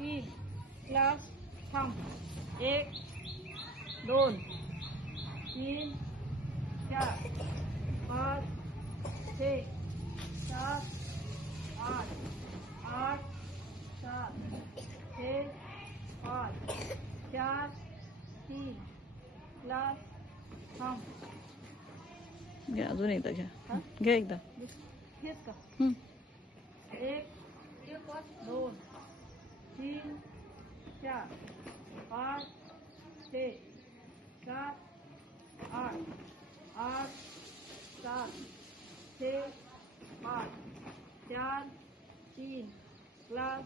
3 class थांब 1 2 3 4 5 6 7 8 8 7 6 5 4 3 class थांब. घ्या अजून एकदा घ्या. घ्या एकदा. हेच का? 1 2 3 4 5 6 7 8 8 7 6 5 4 3 क्लास